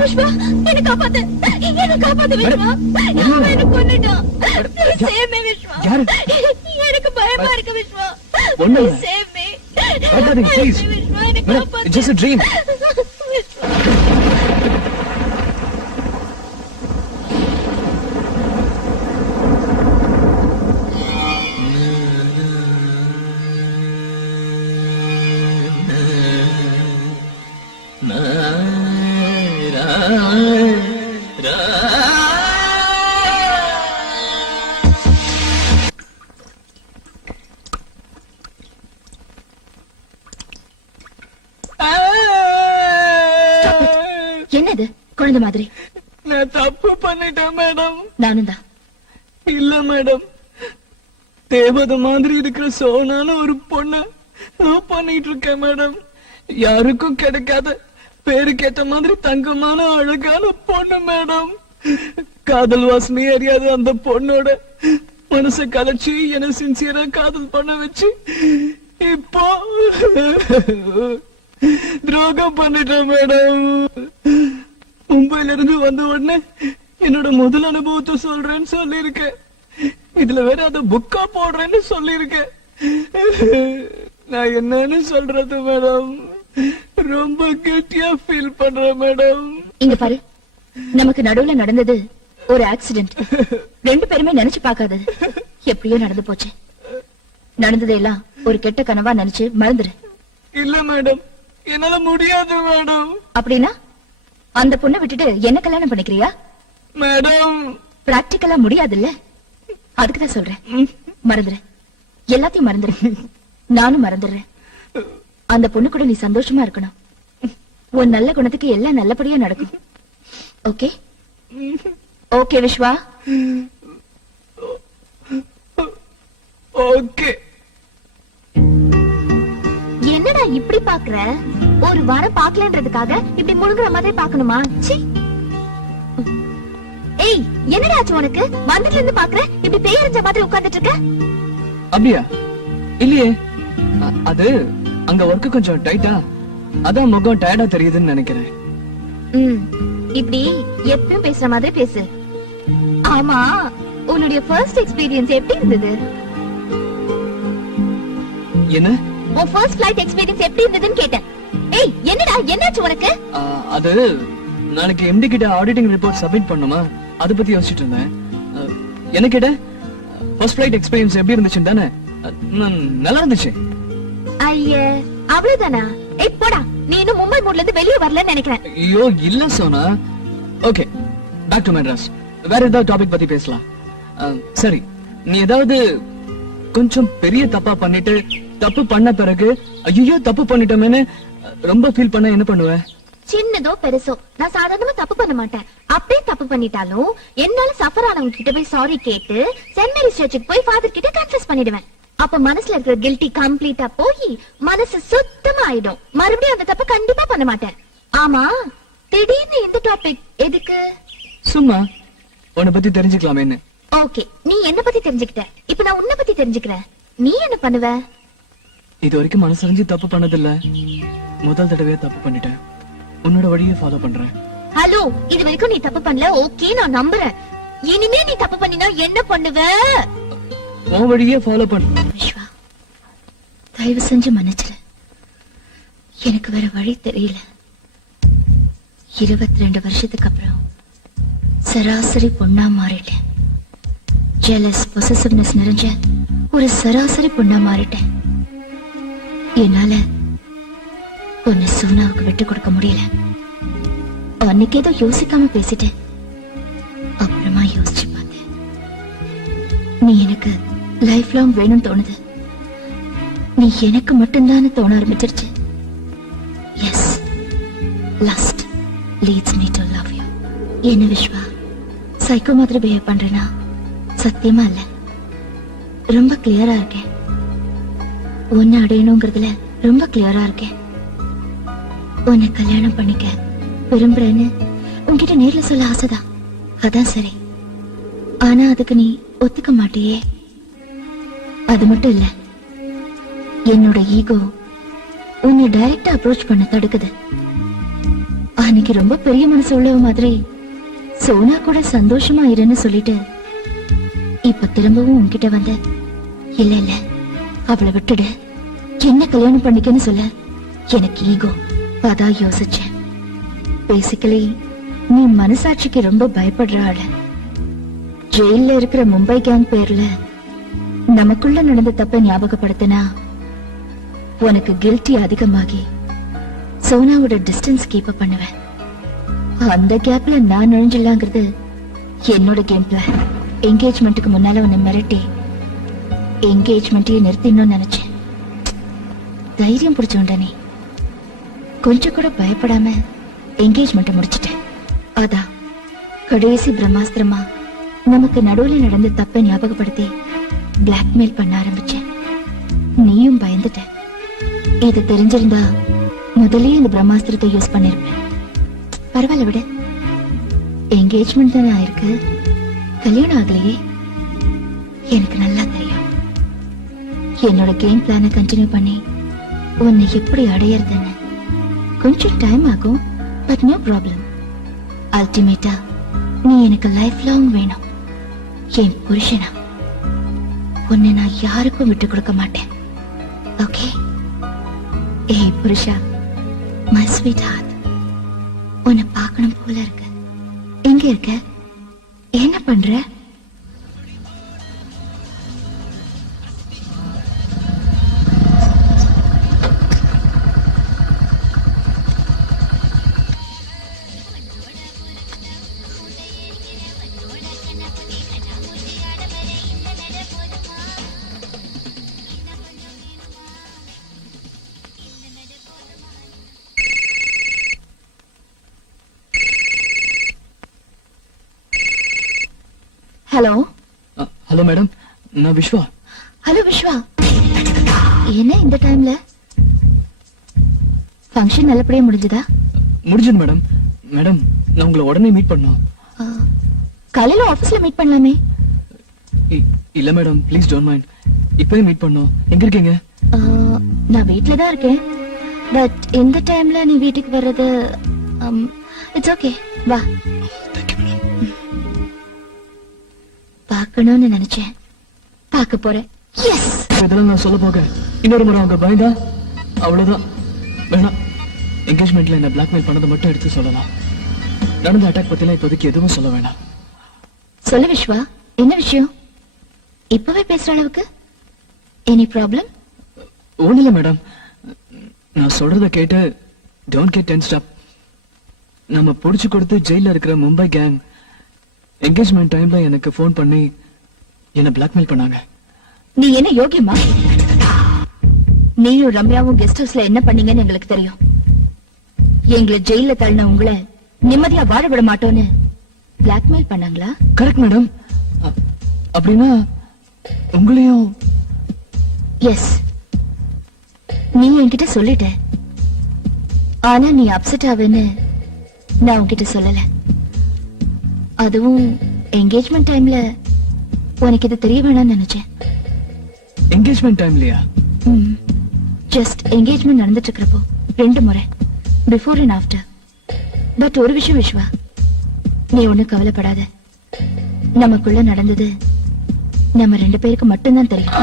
விஷ்வா, என்ன காப்பாத்து, என்ன காப்பாத்து விஷ்வா. அவன் என்ன கொன்னுட்டான். Please save me Vishwa. எனக்கு பயமா இருக்கு Vishwa. Please save me. Please. Vishwa, என்ன காப்பாத்து. It's just a dream. என்னது குழந்தை மாதிரி? நான் தப்பு பண்ணிட்டேன் மேடம். நானும் தான். இல்ல மேடம், தேவதை மாதிரி இருக்கிற சோனான ஒரு பொண்ண லவ் பண்ணிட்டு இருக்கேன் மேடம். யாருக்கும் கிடைக்காத பேருக்கேற்ற மாதிரி தங்கமான அழகான பொண்ணு மேடம். காதல் வாசனை அறியாத அந்த பொண்ணோட மனசை கலைச்சி என்ன சின்சியரா காதல் பண்ண வச்சு இப்போ துரோகம் பண்ணிட்டேன் மேடம். மும்பைல இருந்து வந்த உடனே என்னோட முதல் அனுபவத்தை சொல்றேன்னு சொல்லிருக்கேன். இதுல வேற அத புக்கா போடுறேன்னு சொல்லிருக்கேன். நான் என்னன்னு சொல்றது மேடம்? ரொம்ப கெட்டியா ஃபீல் பண்றேன் மேடம். இங்க பாரு, நமக்கு நடுவுல நடந்தது ஒரு ஆக்சிடென்ட். ரெண்டு பேருமே நினைச்சு பார்க்காதது எப்படியோ நடந்து போச்சு. நடந்ததெல்லாம் ஒரு கெட்ட கனவா நினைச்சு மறந்துரு. இல்ல மேடம், என்னால முடியாது மேடம். அப்படின்னா அந்த பொண்ணை விட்டுட்டு என்ன கல்யாணம் பண்ணிக்கிறியா? மேடம், பிராக்டிக்கலா முடியாதுல்ல, அதுக்குதான் சொல்றேன். மறந்துரு, எல்லாத்தையும் மறந்துரு. நானும் மறந்துடுறேன். அந்த பொண்ணு கூட நீ சந்தோஷமா இருக்கணும். உன் நல்ல குணத்துக்கு எல்லாம் நல்லபடியா நடக்கும். Okay okay Vishwa? ஓகே. என்னடா இப்படி பாக்குற? ஒரு வாரம் பாக்கலன்றதுக்காக இப்படி முழுங்குற மாதிரி பாக்கணுமா? ஏய், என்னடா ஆச்சு உனக்கு? வந்துட்டு இருந்து பாக்குற, இப்படி பேயறிஞ்ச மாதிரி உட்கார்ந்துட்டு இருக்க. அப்படியா? இல்லையே, அது அங்க ஒர்க் கொஞ்சம் டைட்டா, அதான் முகம் டயர்டா தெரியுதுன்னு நினைக்கிறேன். இப்படி எப்பவும் பேசுற மாதிரி பேசு. ஆமா, உன்னுடைய ஃபர்ஸ்ட் எக்ஸ்பீரியன்ஸ் எப்படி இருந்தது? என்ன? உன் ஃபர்ஸ்ட் ஃளைட் எக்ஸ்பீரியன்ஸ் எப்படி இருந்ததுன்னு கேட்டேன். ஏய், என்னடா என்னாச்சு உனக்கு? அது நாளைக்கு எம்டி கிட்ட ஆடிட்டிங் ரிப்போர்ட் சப்மிட் பண்ணுமா, அத பத்தி யோசிச்சுட்டு இருந்தேன். என்ன கேட்ட? ஃபர்ஸ்ட் ஃளைட் எக்ஸ்பீரியன்ஸ் எப்படி இருந்துச்சு தானே? நல்லா இருந்துச்சு. ஐயே, அவ்வளவுதானா? ஏய் போடா, நீ இன்னும் மும்பை மூட்ல இருந்து வெளியே வரலன்னு நினைக்கிறேன். ஐயோ இல்ல Sona. Okay, back to Madras. வேற ஏதாவது டாபிக் பத்தி பேசலாம். சரி, நீ ஏதாவது கொஞ்சம் பெரிய தப்பா பண்ணிட்டு தப்பு பண்ண பிறகு ஐயோ தப்பு பண்ணிட்டோமேன்னு ரொம்ப ஃபீல் பண்ண என்ன பண்ணுவ? சின்னதோ பெருசோ நான் சாதாரணமா தப்பு பண்ண மாட்டேன். அப்படியே தப்பு பண்ணிட்டாலும் என்னால சஃபர் ஆனவங்க கிட்ட போய் சாரி கேட்டு சென்ட் மேரி சர்ச்சுக்கு போய் ஃபாதர் கிட்ட கன்ஃபஸ் பண்ணிடுவேன். அப்ப மனசுல இருக்கிற கில்ட்டி கம்ப்ளீட்டா போய் மனசு சுத்தமா ஆயிடும். மறுபடியும் அந்த தப்பு கண்டிப்பா பண்ண மாட்டேன். ஆமா, திடீர்னு இந்த டாபிக் எதுக்கு? சும்மா உன்னை பத்தி தெரிஞ்சுக்கலாமேன்னு. ஓகே, நீ என்ன பத்தி தெரிஞ்சுக்கிட்ட, இப்ப நான் உன்னை பத்தி தெரிஞ்சுக்கிறேன். நீ என்ன பண்ணுவ? இது வரைக்கும் மனசறிஞ்சு தப்பு பண்ணதில்ல, முதல் தடவையா தப்பு பண்ணிட்டேன். உன்னோட வழியை ஃபாலோ பண்றேன். ஹலோ, இது வரைக்கும் நீ தப்பு பண்ணல, ஓகே நான் நம்புறேன். இனிமே நீ தப்பு பண்ணினா என்ன பண்ணுவ? உன் வழியே ஃபாலோ பண்ண. விஷ்வா, தயவு செஞ்சு மன்னிச்சிரு. எனக்கு வேற வழி தெரியல. 22 வருஷத்துக்கு அப்புறம் சராசரி பொண்ணா மாறிட்டேன். ஜெலஸ் பொசசிவ்னஸ் நிறைஞ்ச ஒரு சராசரி பொண்ணா மாறிட்டேன். என்னால உன்னை சோனாவுக்கு விட்டு கொடுக்க முடியல. அன்னைக்கு ஏதோ யோசிக்காம பேசிட்டேன். அப்புறமா யோசிச்சு பார்த்தேன், நீ எனக்கு லைஃப் லாங் வேணும்னு தோணுது. நீ எனக்கு மட்டும்தான் தோண ஆரம்பிச்சிருச்சு. Yes, lust leads me to love you. என்ன விஷ்வா, சைக்கோ மாதிரி பிஹேவ் பண்றேனா? சத்தியமா இல்ல, ரொம்ப கிளியரா இருக்கேன். உன்னை அடையணுங்கிறதுல ரொம்ப கிளியரா இருக்கேன். உன்னை கல்யாணம் பண்ணிக்க விரும்புறேன்னு உன்கிட்ட நேர்ல சொல்ல ஆசைதான். அதான் சரி. ஆனா அதுக்கு நீ ஒத்துக்க மாட்டியே. அது மட்டும் இல்ல, என்னோட ஈகோ உன்னை டைரக்டா அப்ரோச் பண்ண தடுக்குது. ஐ அன்னைக்கு ரொம்ப பெரிய மனசு உள்ளவ மாதிரி சோனா கூட சந்தோஷமா இருன்னு சொல்லிட்டு இப்ப திரும்பவும் உன்கிட்ட வந்த இல்ல இல்ல அவளை விட்டுடு என்ன கல்யாணம் பண்ணிக்கன்னு சொல்ல எனக்கு ஈகோ அதான் யோசிச்சேன். பேசிக்கலி நீ மனசாட்சிக்கு ரொம்ப பயப்படுற ஆளு. ஜெயில இருக்கிற மும்பை கேங் பேர்ல நமக்குள்ள நடந்த தப்ப ஞாபகப்படுத்தினா உனக்கு கில்ட்டி அதிகமாகி சோனாவோட டிஸ்டன்ஸ் கீப் அப் பண்ணுவேன். அந்த கேப்ல நான் நுழைஞ்சிடலாங்கிறது என்னோட கேம் பிளான். என்கேஜ்மெண்ட்டுக்கு முன்னால உன்னை மிரட்டி என்கேஜ்மெண்ட்டையே நிறுத்திடணும்னு நினைச்சேன். தைரியம் பிடிச்சோண்ட நீ கொஞ்சம் கூட பயப்படாம என்கேஜ்மெண்ட் முடிச்சிட்டேன். அதான் கடைசி பிரம்மாஸ்திரமா நமக்கு நடுவுல நடந்த தப்ப ஞாபகப்படுத்தி பிளாக்மெயில் பண்ண ஆரம்பிச்சேன். நீயும் பயந்துட்ட. இது தெரிஞ்சிருந்தா முதல்லயே இந்த பிரம்மாஸ்திரத்தை யூஸ் பண்ணிருப்பேன். பரவாயில்ல விட. என்கேஜ்மெண்ட் தானே ஆயிருக்கு, கல்யாணம் ஆகலையே. எனக்கு நல்லா தெரியும் என்னோட கேம் பிளான கண்டினியூ பண்ணி உன்னை எப்படி அடையறதுன்னு. கொஞ்சம் டைம் ஆகும், பட் நோ ப்ராப்ளம். அல்டிமேட்டா நீ எனக்கு லைஃப் லாங் வேணும். என் புருஷனா உன்னை நான் யாருக்கும் விட்டு கொடுக்க மாட்டேன். ஓகே? ஏய் புருஷா, மை ஸ்வீட் ஹார்ட், உன்னை பார்க்கணும் போல இருக்கு. எங்க இருக்க? என்ன பண்ற? ஹலோ. ஹலோ மேடம், நான் விஸ்வா. ஹலோ விஸ்வா, என்ன இந்த டைம்ல? ஃபங்க்ஷன் நல்லபடியா முடிஞ்சதா? முடிஞ்சது மேடம். மேடம், நான் உங்களை உடனே மீட் பண்ணோம். காலையில ஆபீஸ்ல மீட் பண்ணலாமே. இல்ல மேடம், ப்ளீஸ் டோன்ட் மைண்ட். இப்பவே மீட் பண்ணோம். எங்க இருக்கீங்க? நான் வீட்ல தான் இருக்கேன். பட் இந்த டைம்ல நீ வீட்டுக்கு வர்றது இட்ஸ் ஓகே. வா. பார்க்கணும்னு நினைச்சேன், பார்க்க போறேன். எஸ். இதெல்லாம் நான் சொல்ல போக இன்னொரு முறை அவங்க பயந்தா அவ்வளவுதான். வேணாம், என்கேஜ்மெண்ட்ல என்ன பிளாக்மெயில் பண்ணதை மட்டும் எடுத்து சொல்லலாம். நடந்த அட்டாக் பத்திலாம் இப்போதைக்கு எதுவும் சொல்ல வேணாம். சொல்ல விஸ்வா, என்ன விஷயம்? இப்பவே பேசுற அளவுக்கு எனி ப்ராப்ளம்? ஒண்ணு இல்ல மேடம், நான் சொல்றத கேட்டு டோன்ட் கெட் டென்ஸ்ட் அப். நம்ம புடிச்சு கொடுத்து ஜெயில இருக்கிற மும்பை கேங் என்கேஜ்மெண்ட் டைம்ல எனக்கு போன் பண்ணி என்ன பிளாக்மெயில் பண்ணாங்க. நீ என்ன யோகியமா? நீயும் ரம்யாவும் கெஸ்ட் ஹவுஸ்ல என்ன பண்ணீங்கன்னு எங்களுக்கு தெரியும். எங்களை ஜெயில தள்ளின உங்களை நிம்மதியா வாழ விட மாட்டோன்னு பிளாக்மெயில் பண்ணாங்களா? Correct madam. அப்படின்னா உங்களையும்? எஸ். நீ என்கிட்ட சொல்லிட்ட, ஆனா நீ அப்செட் ஆவேன்னு நான் உன்கிட்ட சொல்லல. அதுவும் என்கேஜ்மெண்ட் டைம்ல உனக்கு இது தெரிய வேணாம்னு நினைச்சேன். என்கேஜ்மெண்ட் டைம்லயா? ஜஸ்ட் என்கேஜ்மெண்ட் நடந்துட்டு இருக்கிறப்போ 2 முறை, பிஃபோர் அண்ட் ஆஃப்டர். பட் ஒரு விஷயம் விஸ்வா, நீ ஒண்ணும் கவலைப்படாத. நமக்குள்ள நடந்தது நம்ம 2 பேருக்கு மட்டும்தான் தெரியும்.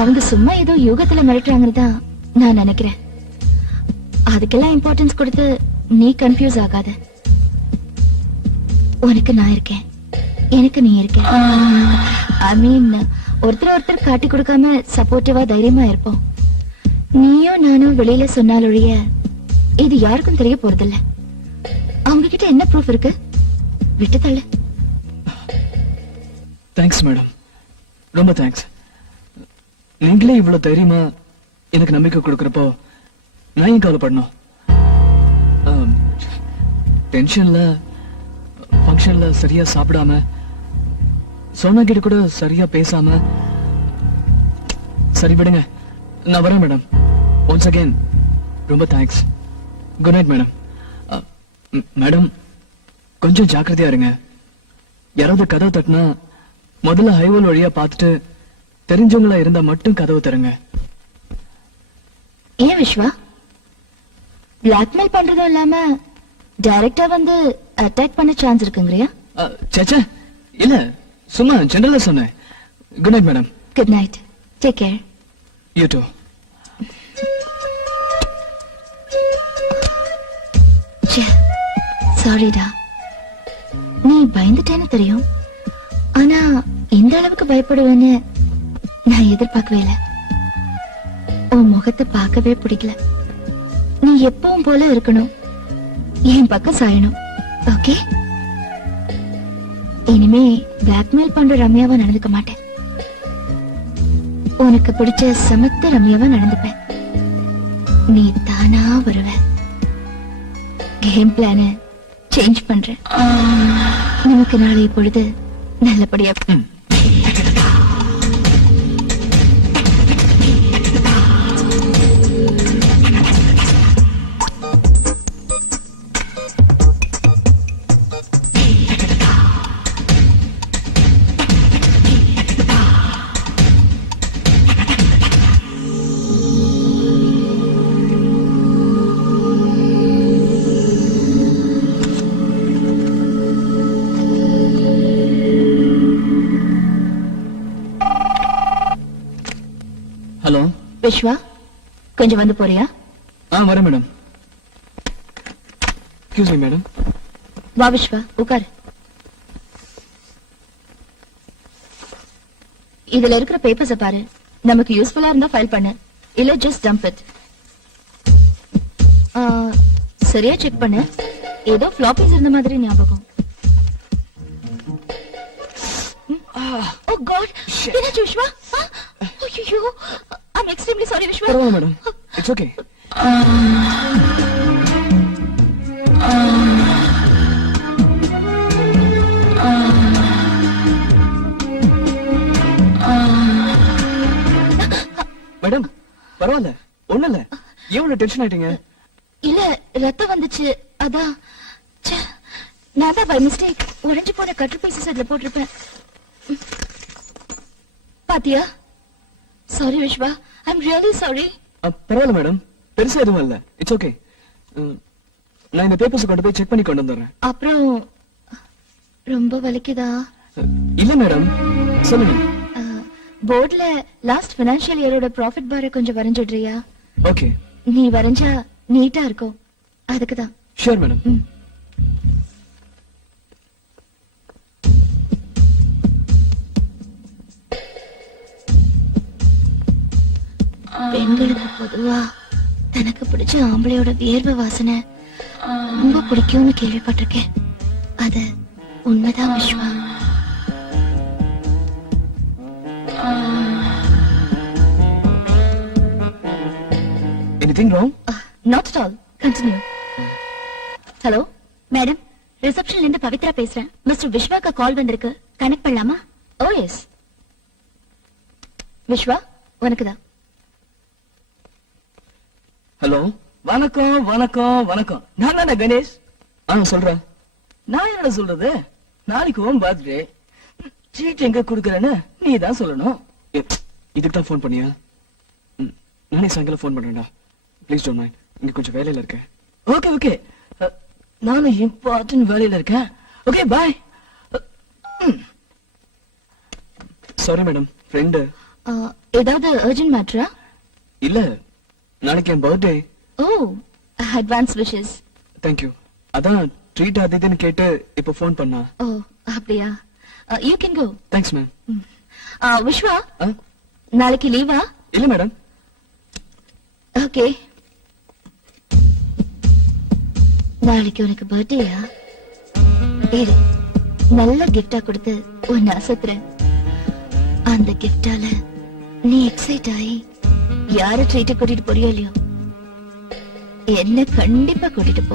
அவங்க சும்மா ஏதோ யோகத்துல மிரட்டுறாங்கன்னு தான் நான் நினைக்கிறேன். அதுக்கெல்லாம் இம்பார்ட்டன்ஸ் கொடுத்து நீ கன்ஃபியூஸ் ஆகாத. உனக்கு நான் இருக்கேன், எனக்கு நீ இருக்க. ஐ மீன், ஒருத்தர் காட்டி கொடுக்காம சப்போர்ட்டிவா தைரியமா இருப்போம். நீயும் நானும் வெளியில சொன்னாலொழிய இது யாருக்கும் தெரிய போறதில்ல. அவங்க கிட்ட என்ன ப்ரூஃப் இருக்கு? விட்டு தள்ளு. தேங்க்ஸ் மேடம், ரொம்ப தேங்க்ஸ். நீங்களே இவ்வளவு தைரியமா எனக்கு நம்பிக்கை கொடுக்கறப்போ நான் ஏன் கவலைப்படணும்? டென்ஷன்ல ஃபங்க்ஷன்ல சரியா சாப்பிடாம, சோனா கிட்ட கூட சரியா பேசாம. சரி விடுங்க, நான் வரேன் மேடம். ஒன்ஸ் அகைன் ரொம்ப thanks. Good night madam. Madam, கொஞ்சம் ஜாக்கிரதையா இருங்க. யாராவது கதவு தட்டினா முதல்ல ஹைவேல் வழியா பார்த்துட்டு தெரிஞ்சவங்களா இருந்தா மட்டும் கதவு தருங்க. ஏன் விஸ்வா, பிளாக்மெயில் பண்றதும் இல்லாம டைரக்டா வந்து அட்டாக் பண்ண சான்ஸ் இருக்குங்கறியா? சேச்சே இல்ல, சும்மா ஜெனரலா சொன்னேன். Good night madam. Good night, take care. You too. சாரிடா, நீ பயந்துட்டேன்னு தெரியும், ஆனா இந்த அளவுக்கு பயப்படுவேன்னு நான் எதிர்பார்க்கவே இல்லை. உன் முகத்தை பார்க்கவே பிடிக்கல. நீ எப்பவும் போல இருக்கணும், என் பக்கம் சாயணும். ஓகே, இனிமே பிளாக்மெயில் பண்ற ரம்யாவா நடந்துக்க மாட்டேன். உனக்கு பிடிச்ச சமத்த ரம்யாவா நடந்துப்பேன். நீ தானா வருவ. கேம் பிளான சேஞ்ச் பண்றேன். நமக்கு நாளை பொழுது நல்லபடியா. ஹலோ விஸ்வா, கொஞ்சம் வந்து போறியா? வரேன் மேடம். Excuse me madam. வா விஸ்வா, உட்காரு. இதுல இருக்கிற பேப்பர்ஸ் பாரு. நமக்கு யூஸ்ஃபுல்லா இருந்தா ஃபைல் பண்ணு, இல்ல ஜஸ்ட் டம்ப் இட். சரியா செக் பண்ணு. ஏதோ ஃப்ளாப்பிஸ் இருந்த மாதிரி ஞாபகம். Oh God! என்னாச்சு விஸ்வா? ஐயோ, I'm extremely sorry விஸ்வா. பரவாயில்ல மேடம், இட்ஸ் ஓகே. மேடம் பரவாயில்ல, ஒண்ணும் இல்ல. எவ்வளவு டென்ஷன் ஆயிட்டீங்க? இல்ல, ரத்தம் வந்துச்சு, அதான். ச்சே, நான் தான் பை மிஸ்டேக் உடைஞ்சு போன கட்டர் பீசஸ் அதுல போட்டிருப்பேன். பாத்தியா? Sorry Viswa, I'm really sorry. பரவாயில்ல மேடம், பெருசா எதுவும் இல்ல. It's okay. நான் இந்த பேப்பர்ஸ் கொண்டு போய் செக் பண்ணி கொண்டு வந்துடுறேன். அப்புறம் ரொம்ப வலிக்குதா? இல்ல மேடம், சொல்லுங்க. போர்ட்ல லாஸ்ட் ஃபைனான்சியல் இயரோட ப்ராஃபிட் பாரை கொஞ்சம் வரைஞ்சிடுறியா? ஓகே. நீ வரைஞ்சா நீட்டா இருக்கும், அதுக்குதான். Sure madam. பெண்களுக்கு பொதுவா தனக்கு பிடிச்ச ஆம்பளையோட வியர்வை வாசனை ரொம்ப பிடிக்கும்னு கேள்விப்பட்டிருக்கேன். அது உண்மைதான் Vishwa. Anything wrong? Not at all. Continue. Hello madam, ரிசப்ஷன்ல இருந்து பவித்ரா பேசுறேன். மிஸ்டர் விஸ்வாக்கு கால் வந்திருக்கு, கனெக்ட் பண்ணலாமா? Oh yes. விஸ்வா, உனக்குதான். ஹலோ. வணக்கம் வணக்கம் வணக்கம். நான் தானே கணேஷ். சொல்றேன். நான் என்ன சொல்றது, நாளைக்கு உன் பர்த்டே. ட்ரீட் எங்க குடுக்கறேன்னு நீ தான் சொல்லணும். இதுக்கு தான் ஃபோன் பண்ணியா? நானே சாயங்காலம் ஃபோன் பண்றேன்டா. ப்ளீஸ் டோன்ட் மைண்ட், இங்க கொஞ்சம் வேலையில இருக்கேன். ஓகே ஓகே, நானும் இம்பார்ட்டன்ட் வேலையில இருக்கேன். Okay bye. Sorry madam, friend. ஏதாவது அர்ஜென்ட் மேட்டரா? இல்ல, நாளைக்கு என் birthday. Oh, advance wishes. Thank you. அதான் ட்ரீட் அது இதுன்னு கேட்டு இப்ப ஃபோன் பண்ணா. ஓ அப்படியா? You can go. Thanks ma'am. Viswa, நாளைக்கு லீவா? இல்ல மேடம். ஓகே. நாளைக்கு உனக்கு பர்த்டேயா? இரு, நல்ல கிஃப்டா கொடுத்து உன்னை அசத்துறேன். அந்த கிஃப்டால நீ எக்ஸைட் ஆகி யார ட்ரீட் கூட்டிட்டு போறியோ இல்லையோ, என்ன கண்டிப்பா கூட்டிட்டு போ.